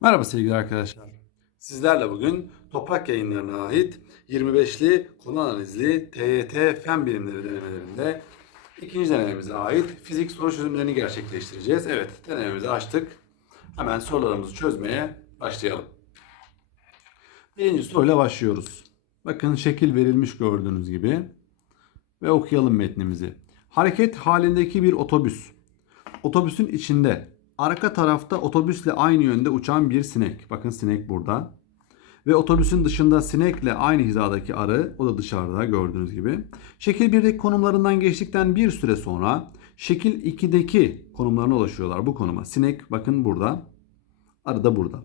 Merhaba sevgili arkadaşlar. Sizlerle bugün Toprak Yayınları'na ait 25'li konu analizli TYT Fen Bilimleri denemelerinde ikinci denememize ait fizik soru çözümlerini gerçekleştireceğiz. Evet, denememizi açtık. Hemen sorularımızı çözmeye başlayalım. Birinci soruyla başlıyoruz. Bakın şekil verilmiş gördüğünüz gibi. Ve okuyalım metnimizi. Hareket halindeki bir otobüs. Otobüsün içinde arka tarafta otobüsle aynı yönde uçan bir sinek. Bakın sinek burada. Ve otobüsün dışında sinekle aynı hizadaki arı. O da dışarıda gördüğünüz gibi. Şekil 1'deki konumlarından geçtikten bir süre sonra şekil 2'deki konumlarına ulaşıyorlar bu konuma. Sinek bakın burada. Arı da burada.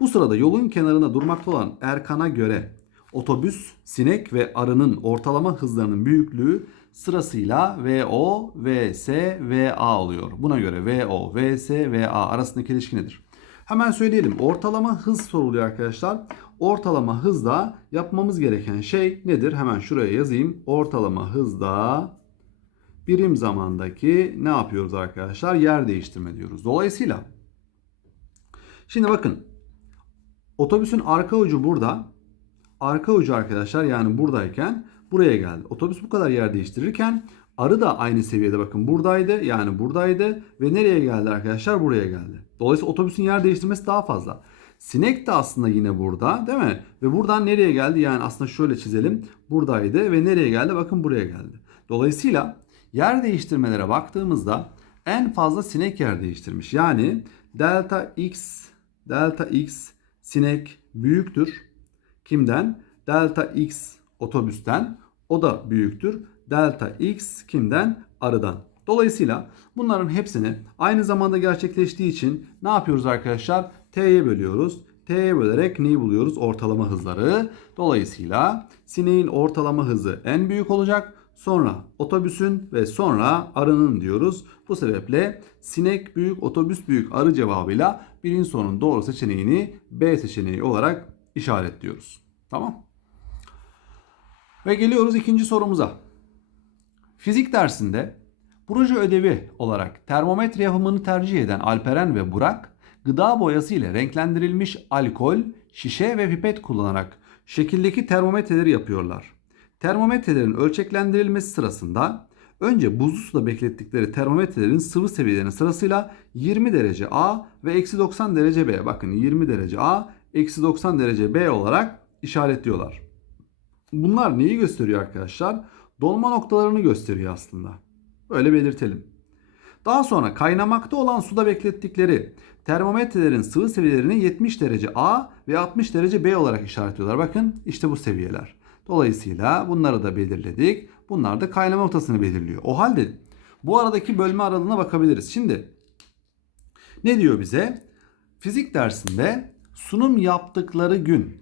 Bu sırada yolun kenarında durmakta olan Erkan'a göre otobüs, sinek ve arının ortalama hızlarının büyüklüğü sırasıyla VO, VS, VA oluyor. Buna göre VO, VS, VA arasındaki ilişki nedir? Hemen söyleyelim. Ortalama hız soruluyor arkadaşlar. Ortalama hızda yapmamız gereken şey nedir? Hemen şuraya yazayım. Ortalama hızda birim zamandaki ne yapıyoruz arkadaşlar? Yer değiştirme diyoruz. Dolayısıyla şimdi bakın otobüsün arka ucu burada. Arka ucu arkadaşlar yani buradayken buraya geldi. Otobüs bu kadar yer değiştirirken arı da aynı seviyede bakın buradaydı yani buradaydı ve nereye geldi arkadaşlar buraya geldi. Dolayısıyla otobüsün yer değiştirmesi daha fazla. Sinek de aslında yine burada değil mi? Ve buradan nereye geldi? Yani aslında şöyle çizelim. Buradaydı ve nereye geldi? Bakın buraya geldi. Dolayısıyla yer değiştirmelere baktığımızda en fazla sinek yer değiştirmiş. Yani delta x delta x sinek büyüktür. Kimden? Delta x otobüsten. O da büyüktür. Delta x kimden? Arıdan. Dolayısıyla bunların hepsini aynı zamanda gerçekleştiği için ne yapıyoruz arkadaşlar? T'ye bölüyoruz. T'ye bölerek neyi buluyoruz? Ortalama hızları. Dolayısıyla sineğin ortalama hızı en büyük olacak. Sonra otobüsün ve sonra arının diyoruz. Bu sebeple sinek büyük, otobüs büyük arı cevabıyla birinci sorunun doğru seçeneğini B seçeneği olarak işaretliyoruz. Tamam. Ve geliyoruz ikinci sorumuza. Fizik dersinde proje ödevi olarak termometre yapımını tercih eden Alperen ve Burak, gıda boyası ile renklendirilmiş alkol, şişe ve pipet kullanarak şekildeki termometreleri yapıyorlar. Termometrelerin ölçeklendirilmesi sırasında önce buzlu suda beklettikleri termometrelerin sıvı seviyelerinin sırasıyla 20 derece A ve eksi 90 derece B. Bakın 20 derece A, eksi 90 derece B olarak işaretliyorlar. Bunlar neyi gösteriyor arkadaşlar? Dolma noktalarını gösteriyor aslında. Böyle belirtelim. Daha sonra kaynamakta olan suda beklettikleri termometrelerin sıvı seviyelerini 70 derece A ve 60 derece B olarak işaretliyorlar. Bakın işte bu seviyeler. Dolayısıyla bunları da belirledik. Bunlar da kaynama noktasını belirliyor. O halde bu aradaki bölme aralığına bakabiliriz. Şimdi ne diyor bize? Fizik dersinde sunum yaptıkları gün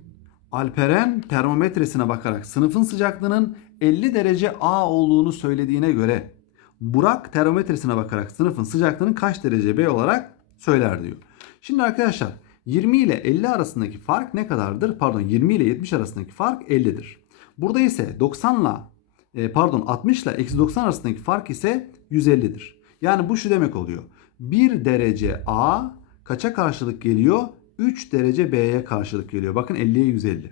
Alperen termometresine bakarak sınıfın sıcaklığının 50 derece A olduğunu söylediğine göre Burak termometresine bakarak sınıfın sıcaklığının kaç derece B olarak söyler diyor. Şimdi arkadaşlar 20 ile 50 arasındaki fark ne kadardır? Pardon 20 ile 70 arasındaki fark 50'dir. Burada ise 90 ile e, pardon 60 ile eksi 90 arasındaki fark ise 150'dir. Yani bu şu demek oluyor. 1 derece A kaça karşılık geliyor? 3 derece B'ye karşılık geliyor. Bakın 50'ye 150.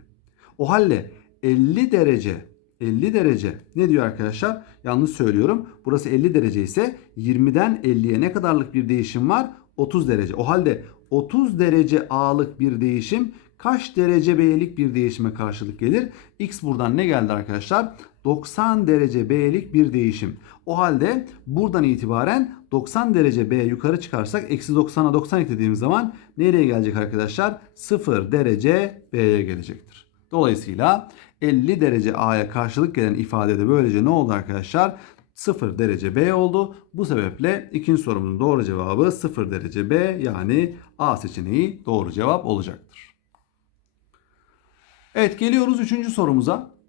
O halde 50 derece 50 derece ne diyor arkadaşlar? Yanlış söylüyorum. Burası 50 derece ise 20'den 50'ye ne kadarlık bir değişim var? 30 derece. O halde 30 derece A'lık bir değişim kaç derece B'lik bir değişime karşılık gelir? X buradan ne geldi arkadaşlar? 90 derece B'lik bir değişim. O halde buradan itibaren 90 derece B yukarı çıkarsak eksi 90'a 90 eklediğimiz zaman nereye gelecek arkadaşlar? 0 derece B'ye gelecektir. Dolayısıyla 50 derece A'ya karşılık gelen ifadede böylece ne oldu arkadaşlar? 0 derece B oldu. Bu sebeple ikinci sorumuzun doğru cevabı 0 derece B yani A seçeneği doğru cevap olacaktır. Evet geliyoruz üçüncü sorumuza.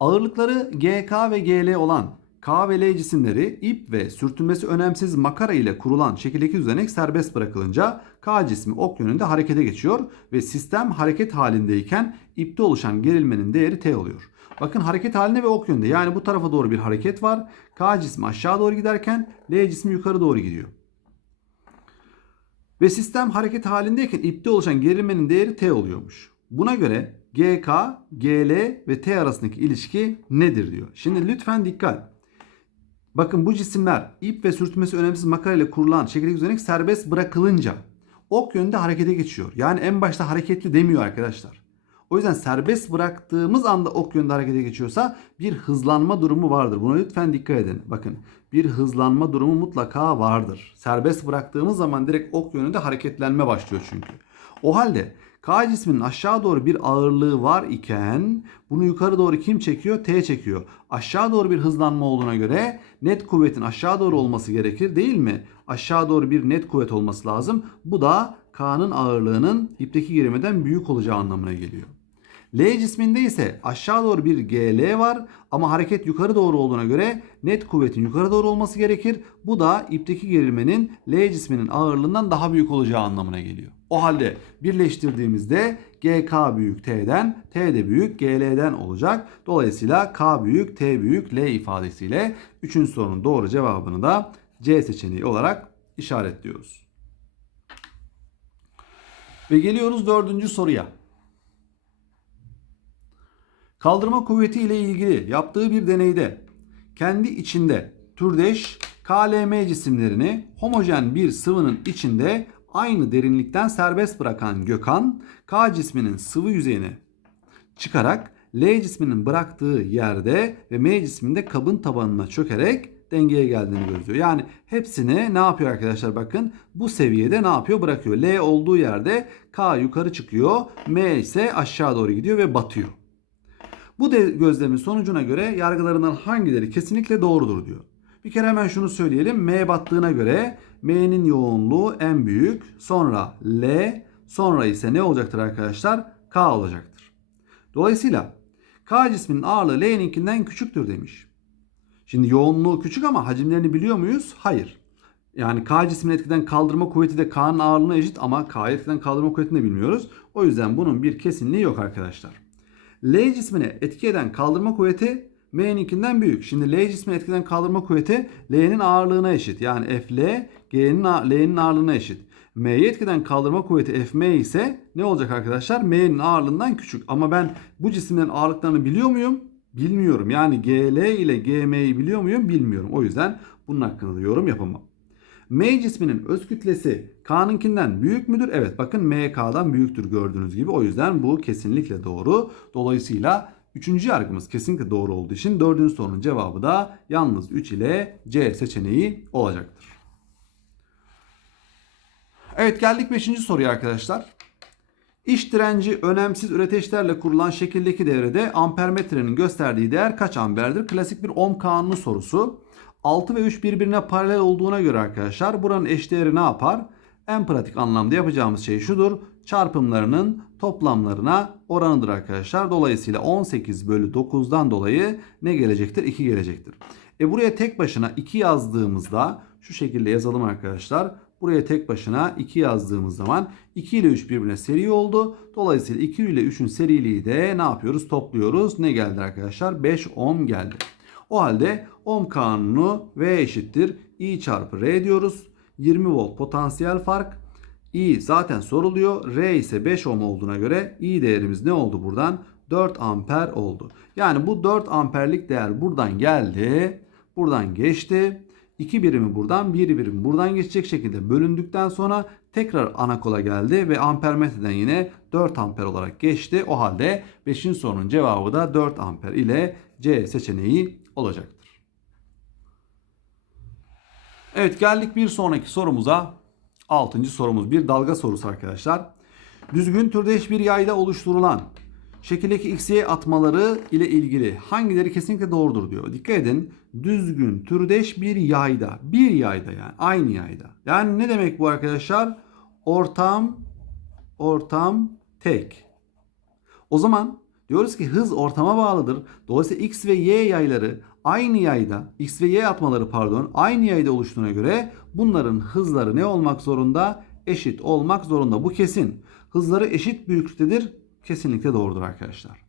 Ağırlıkları GK ve GL olan K ve L cisimleri ip ve sürtünmesi önemsiz makara ile kurulan şekildeki düzenek serbest bırakılınca K cismi ok yönünde harekete geçiyor ve sistem hareket halindeyken ipte oluşan gerilmenin değeri T oluyor. Bakın hareket halinde ve ok yönünde yani bu tarafa doğru bir hareket var. K cismi aşağı doğru giderken L cismi yukarı doğru gidiyor. Ve sistem hareket halindeyken ipte oluşan gerilmenin değeri T oluyormuş. Buna göre GK, GL ve T arasındaki ilişki nedir diyor. Şimdi lütfen dikkat. Bakın bu cisimler ip ve sürtünmesi önemsiz makara ile kurulan çekirdek düzenek serbest bırakılınca ok yönünde harekete geçiyor. Yani en başta hareketli demiyor arkadaşlar. O yüzden serbest bıraktığımız anda ok yönünde harekete geçiyorsa bir hızlanma durumu vardır. Buna lütfen dikkat edin. Bakın bir hızlanma durumu mutlaka vardır. Serbest bıraktığımız zaman direkt ok yönünde hareketlenme başlıyor çünkü. O halde K cisminin aşağı doğru bir ağırlığı var iken bunu yukarı doğru kim çekiyor? T çekiyor. Aşağı doğru bir hızlanma olduğuna göre net kuvvetin aşağı doğru olması gerekir değil mi? Aşağı doğru bir net kuvvet olması lazım. Bu da K'nın ağırlığının ipteki gerilmeden büyük olacağı anlamına geliyor. L cisminde ise aşağı doğru bir GL var ama hareket yukarı doğru olduğuna göre net kuvvetin yukarı doğru olması gerekir. Bu da ipteki gerilmenin L cisminin ağırlığından daha büyük olacağı anlamına geliyor. O halde birleştirdiğimizde GK büyük T'den, T de büyük GL'den olacak. Dolayısıyla K büyük T büyük L ifadesiyle 3. sorunun doğru cevabını da C seçeneği olarak işaretliyoruz. Ve geliyoruz dördüncü soruya. Kaldırma kuvveti ile ilgili yaptığı bir deneyde kendi içinde türdeş KLM cisimlerini homojen bir sıvının içinde aynı derinlikten serbest bırakan Gökhan K cisminin sıvı yüzeyine çıkarak L cisminin bıraktığı yerde ve M cisminde kabın tabanına çökerek dengeye geldiğini gözlüyor. Yani hepsini ne yapıyor arkadaşlar bakın bu seviyede ne yapıyor bırakıyor. L olduğu yerde K yukarı çıkıyor M ise aşağı doğru gidiyor ve batıyor. Bu de gözlemin sonucuna göre yargılarından hangileri kesinlikle doğrudur diyor. Bir kere hemen şunu söyleyelim. M battığına göre M'nin yoğunluğu en büyük. Sonra L. Sonra ise ne olacaktır arkadaşlar? K olacaktır. Dolayısıyla K cisminin ağırlığı L'ninkinden küçüktür demiş. Şimdi yoğunluğu küçük ama hacimlerini biliyor muyuz? Hayır. Yani K cismini etkiden kaldırma kuvveti de K'nın ağırlığına eşit ama K'yı etkiden kaldırma kuvvetini de bilmiyoruz. O yüzden bunun bir kesinliği yok arkadaşlar. L cismine etki eden kaldırma kuvveti M'ninkinden büyük. Şimdi L cismine etki eden kaldırma kuvveti L'nin ağırlığına eşit. Yani FL G'nin L'nin ağırlığına eşit. M'ye etkiden kaldırma kuvveti Fm ise ne olacak arkadaşlar? M'nin ağırlığından küçük. Ama ben bu cisimlerin ağırlıklarını biliyor muyum? Bilmiyorum. Yani GL ile GM'yi biliyor muyum? Bilmiyorum. O yüzden bunun hakkında da yorum yapamam. M cisminin öz kütlesi K'nınkinden büyük müdür? Evet bakın M büyüktür gördüğünüz gibi. O yüzden bu kesinlikle doğru. Dolayısıyla üçüncü yargımız kesinlikle doğru olduğu için dördüncü sorunun cevabı da yalnız 3 ile C seçeneği olacaktır. Evet geldik 5. soruya arkadaşlar. İş direnci önemsiz üreteçlerle kurulan şekildeki devrede ampermetrenin gösterdiği değer kaç amperdir? Klasik bir ohm kanunu sorusu. 6 ve 3 birbirine paralel olduğuna göre arkadaşlar buranın eşdeğeri ne yapar? En pratik anlamda yapacağımız şey şudur. Çarpımlarının toplamlarına oranıdır arkadaşlar. Dolayısıyla 18 bölü 9'dan dolayı ne gelecektir? 2 gelecektir. E buraya tek başına 2 yazdığımızda şu şekilde yazalım arkadaşlar. Buraya tek başına 2 yazdığımız zaman 2 ile 3 birbirine seri oldu. Dolayısıyla 2 ile 3'ün seriliği de ne yapıyoruz? Topluyoruz. Ne geldi arkadaşlar? 5 ohm geldi. O halde ohm kanunu V eşittir I çarpı R diyoruz. 20 volt potansiyel fark. I zaten soruluyor. R ise 5 ohm olduğuna göre I değerimiz ne oldu buradan? 4 amper oldu. Yani bu 4 amperlik değer buradan geldi. Buradan geçti. 2 birimi buradan 1 birim buradan geçecek şekilde bölündükten sonra tekrar ana kola geldi ve ampermetreden yine 4 amper olarak geçti. O halde 5. sorunun cevabı da 4 amper ile C seçeneği olacaktır. Evet geldik bir sonraki sorumuza. 6. sorumuz bir dalga sorusu arkadaşlar. Düzgün türdeş bir yayda oluşturulan şekildeki x'ye atmaları ile ilgili hangileri kesinlikle doğrudur diyor. Dikkat edin. Düzgün türdeş bir yayda. Bir yayda yani. Aynı yayda. Yani ne demek bu arkadaşlar? Ortam ortam tek. O zaman diyoruz ki hız ortama bağlıdır. Dolayısıyla x ve y yayları aynı yayda, x ve y atmaları pardon, aynı yayda oluştuğuna göre bunların hızları ne olmak zorunda? Eşit olmak zorunda. Bu kesin. Hızları eşit büyüklüktedir. Kesinlikle doğrudur arkadaşlar.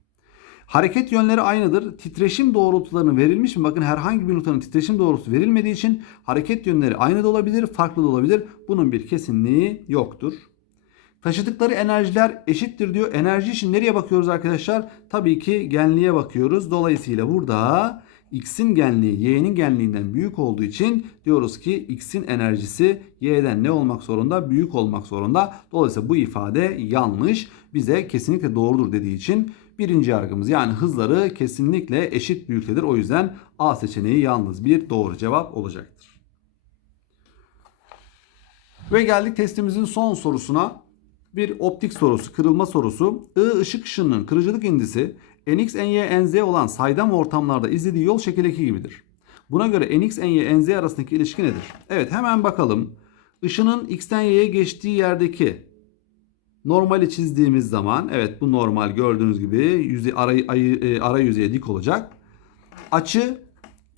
Hareket yönleri aynıdır. Titreşim doğrultularının verilmiş mi? Bakın herhangi bir notanın titreşim doğrultusu verilmediği için hareket yönleri aynı da olabilir, farklı da olabilir. Bunun bir kesinliği yoktur. Taşıdıkları enerjiler eşittir diyor. Enerji için nereye bakıyoruz arkadaşlar? Tabii ki genliğe bakıyoruz. Dolayısıyla burada x'in genliği y'nin genliğinden büyük olduğu için diyoruz ki x'in enerjisi y'den ne olmak zorunda? Büyük olmak zorunda. Dolayısıyla bu ifade yanlış. Bize kesinlikle doğrudur dediği için birinci yargımız yani hızları kesinlikle eşit büyüktedir. O yüzden A seçeneği yalnız bir doğru cevap olacaktır. Ve geldik testimizin son sorusuna. Bir optik sorusu, kırılma sorusu. I ışık ışınının kırıcılık indisi nx, ny, nz olan saydam ortamlarda izlediği yol şekildeki gibidir. Buna göre nx, ny, nz arasındaki ilişki nedir? Evet hemen bakalım. Işının x'ten y'ye geçtiği yerdeki normali çizdiğimiz zaman evet bu normal gördüğünüz gibi yüzey, ara, e, ara yüzeye dik olacak. Açı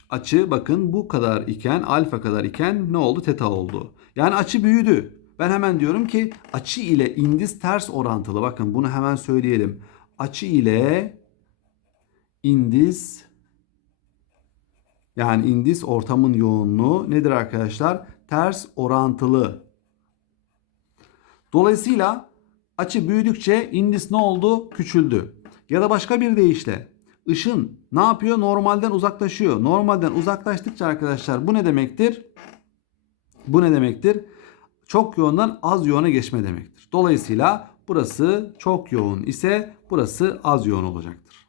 açı bakın bu kadar iken alfa kadar iken ne oldu? Teta oldu. Yani açı büyüdü. Ben hemen diyorum ki açı ile indis ters orantılı. Bakın bunu hemen söyleyelim. Açı ile indis yani indis ortamın yoğunluğu nedir arkadaşlar? Ters orantılı. Dolayısıyla açı büyüdükçe indis ne oldu? Küçüldü. Ya da başka bir deyişle ışın ne yapıyor? Normalden uzaklaşıyor. Normalden uzaklaştıkça arkadaşlar bu ne demektir? Bu ne demektir? Çok yoğundan az yoğuna geçme demektir. Dolayısıyla burası çok yoğun ise burası az yoğun olacaktır.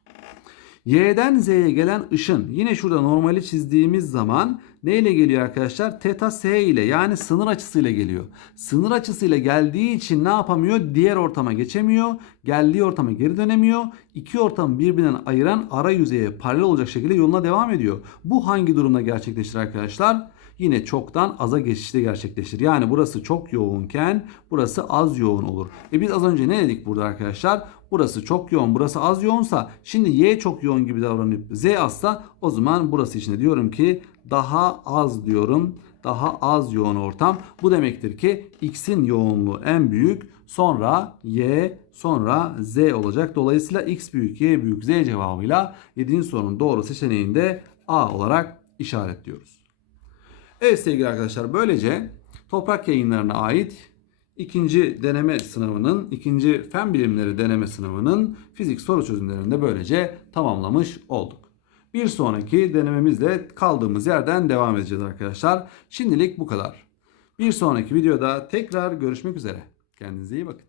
Y'den Z'ye gelen ışın yine şurada normali çizdiğimiz zaman neyle geliyor arkadaşlar? Teta S ile yani sınır açısıyla geliyor. Sınır açısıyla geldiği için ne yapamıyor? Diğer ortama geçemiyor. Geldiği ortama geri dönemiyor. İki ortamı birbirinden ayıran ara yüzeye paralel olacak şekilde yoluna devam ediyor. Bu hangi durumda gerçekleşir arkadaşlar? Yine çoktan aza geçişte gerçekleşir. Yani burası çok yoğunken burası az yoğun olur. E biz az önce ne dedik burada arkadaşlar? Burası çok yoğun, burası az yoğunsa şimdi Y çok yoğun gibi davranıp Z azsa o zaman burası için de diyorum ki daha az diyorum. Daha az yoğun ortam. Bu demektir ki X'in yoğunluğu en büyük, sonra Y, sonra Z olacak. Dolayısıyla X büyük, Y büyük, Z cevabıyla 7. sorunun doğru seçeneğinde A olarak işaretliyoruz. Evet sevgili arkadaşlar böylece toprak yayınlarına ait ikinci deneme sınavının, ikinci fen bilimleri deneme sınavının fizik soru çözümlerini de böylece tamamlamış olduk. Bir sonraki denememizde kaldığımız yerden devam edeceğiz arkadaşlar. Şimdilik bu kadar. Bir sonraki videoda tekrar görüşmek üzere. Kendinize iyi bakın.